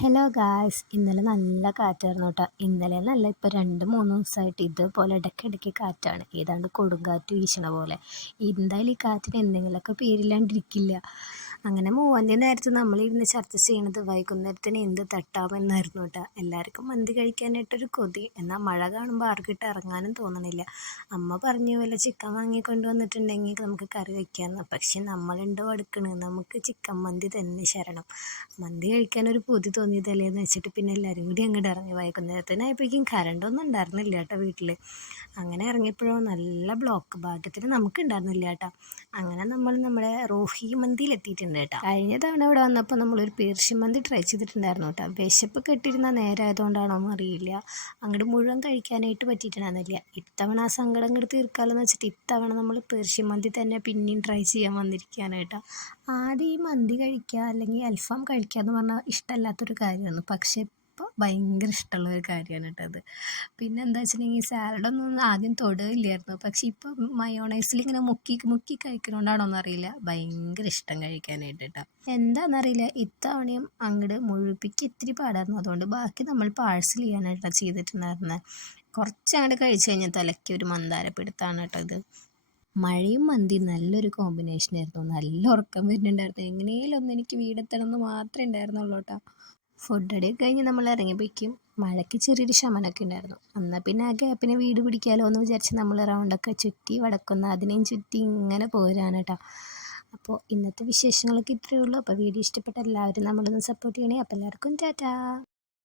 Hello guys, ഇന്നലെ നല്ല കാറ്റായിരുന്നു കേട്ടോ. ഇന്നലെ നല്ല ഇപ്പോൾ 2-3 ദിവസമായിട്ട് ഇതുപോലെ ഇടയ്ക്കിടയ്ക്ക് കാറ്റാണ്. ഏതാണ്ട് കൊടുങ്കാറ്റ് വീശണ പോലെ. എന്തായാലും ഈ കാറ്റിന് എന്തെങ്കിലുമൊക്കെ പേരില്ലാണ്ടിരിക്കില്ല. അങ്ങനെ 3 നേരത്ത് നമ്മളിരുന്ന് ചർച്ച ചെയ്യണത് വൈകുന്നേരത്തിന് എന്ത് തട്ടാമെന്നായിരുന്നു കേട്ടോ. എല്ലാവർക്കും മന്തി കഴിക്കാനായിട്ടൊരു കൊതി. എന്നാൽ മഴ കാണുമ്പോൾ ആർക്കിട്ട് ഇറങ്ങാനും തോന്നണില്ല. അമ്മ പറഞ്ഞു വല്ല ചിക്കൻ വാങ്ങിക്കൊണ്ട് വന്നിട്ടുണ്ടെങ്കിൽ നമുക്ക് കറി വയ്ക്കാമെന്ന്. പക്ഷെ നമ്മളുണ്ടോ അടുക്കണ്, നമുക്ക് ചിക്കൻ മന്തി തന്നെ ശരണം. മന്തി കഴിക്കാനൊരു പൂതി തോന്നിയതല്ലേ എന്ന് വെച്ചിട്ട് പിന്നെ എല്ലാവരും കൂടി അങ്ങോട്ട് ഇറങ്ങി. വൈകുന്നേരത്തിനായപ്പോഴേക്കും കറണ്ടൊന്നും ഉണ്ടായിരുന്നില്ല കേട്ടോ വീട്ടിൽ. അങ്ങനെ ഇറങ്ങിയപ്പോഴോ നല്ല ബ്ലോക്ക്. ഭാഗ്യത്തിന് നമുക്ക് ഉണ്ടായിരുന്നില്ല കേട്ടോ. അങ്ങനെ നമ്മൾ നമ്മുടെ റോഹി മന്തിയിൽ എത്തിയിട്ടുണ്ട് കേട്ടോ. കഴിഞ്ഞ തവണ ഇവിടെ വന്നപ്പോൾ നമ്മളൊരു പേർഷ്യൻ മന്തി ട്രൈ ചെയ്തിട്ടുണ്ടായിരുന്നു കേട്ടോ. വിശപ്പ് കെട്ടിരുന്ന നേരമായതുകൊണ്ടാണോ അറിയില്ല, അങ്ങോട്ട് മുഴുവൻ കഴിക്കാനായിട്ട് പറ്റിയിട്ടുണ്ടായിരുന്നില്ല. ഇത്തവണ ആ സങ്കടം അങ്ങോട്ട് തീർക്കാമല്ലോ എന്ന് വെച്ചിട്ട് ഇത്തവണ നമ്മൾ പേർഷ്യൻ മന്തി തന്നെ പിന്നെയും ട്രൈ ചെയ്യാൻ വന്നിരിക്കുകയാണ്. ആദ്യം ഈ മന്തി കഴിക്കുക അല്ലെങ്കിൽ അൽഫാം കഴിക്കുക എന്ന് പറഞ്ഞാൽ ഇഷ്ടമല്ലാത്തൊരു കാര്യമാണ്. പക്ഷേ ഇപ്പോൾ ഭയങ്കര ഇഷ്ടമുള്ളൊരു കാര്യമാണ് കേട്ടോ അത്. പിന്നെ എന്താ വെച്ചിട്ടുണ്ടെങ്കിൽ സാലഡൊന്നും ആദ്യം തൊടുകയില്ലായിരുന്നു. പക്ഷെ ഇപ്പോൾ മയോണൈസിൽ ഇങ്ങനെ മുക്കി മുക്കി കഴിക്കുന്നതുകൊണ്ടാണോ എന്നറിയില്ല, ഭയങ്കര ഇഷ്ടം കഴിക്കാനായിട്ട് കേട്ടോ. എന്താണെന്നറിയില്ല, ഇത്തവണയും അങ്ങോട്ട് മുഴുപ്പിക്ക് ഇത്തിരി പാടായിരുന്നു. അതുകൊണ്ട് ബാക്കി നമ്മൾ പാഴ്സൽ ചെയ്യാനായിട്ടാണ് ചെയ്തിട്ടുണ്ടായിരുന്നത്. കുറച്ചങ്ങോട്ട് കഴിച്ചു കഴിഞ്ഞാൽ തലയ്ക്ക് ഒരു മന്ദാരപ്പിടുത്താണ് കേട്ടോ ഇത്. മഴയും മന്തിയും നല്ലൊരു കോമ്പിനേഷനായിരുന്നു. നല്ല ഉറക്കം വരുന്നുണ്ടായിരുന്നു. എങ്ങനെയും ഒന്ന് എനിക്ക് വീടെത്തണം എന്ന് മാത്രമേ ഉണ്ടായിരുന്നുള്ളൂ കേട്ടോ. ഫുഡ് അടിയൊക്കെ കഴിഞ്ഞ് നമ്മൾ ഇറങ്ങിയപ്പോഴേക്കും മഴയ്ക്ക് ചെറിയൊരു ശമനമൊക്കെ ഉണ്ടായിരുന്നു. എന്നാൽ പിന്നെ ആ ഗ്യാപ്പിനെ വീട് പിടിക്കാമല്ലോ എന്ന് വിചാരിച്ച് നമ്മൾ റൗണ്ടൊക്കെ ചുറ്റി വടക്കുന്ന അതിനെയും ചുറ്റി ഇങ്ങനെ പോരാണ് കേട്ടോ. അപ്പോൾ ഇന്നത്തെ വിശേഷങ്ങളൊക്കെ ഇത്രയേ ഉള്ളൂ. അപ്പോൾ വീഡിയോ ഇഷ്ടപ്പെട്ട എല്ലാവരും നമ്മളൊന്ന് സപ്പോർട്ട് ചെയ്യണേ. അപ്പോൾ എല്ലാവർക്കും ടാറ്റാ.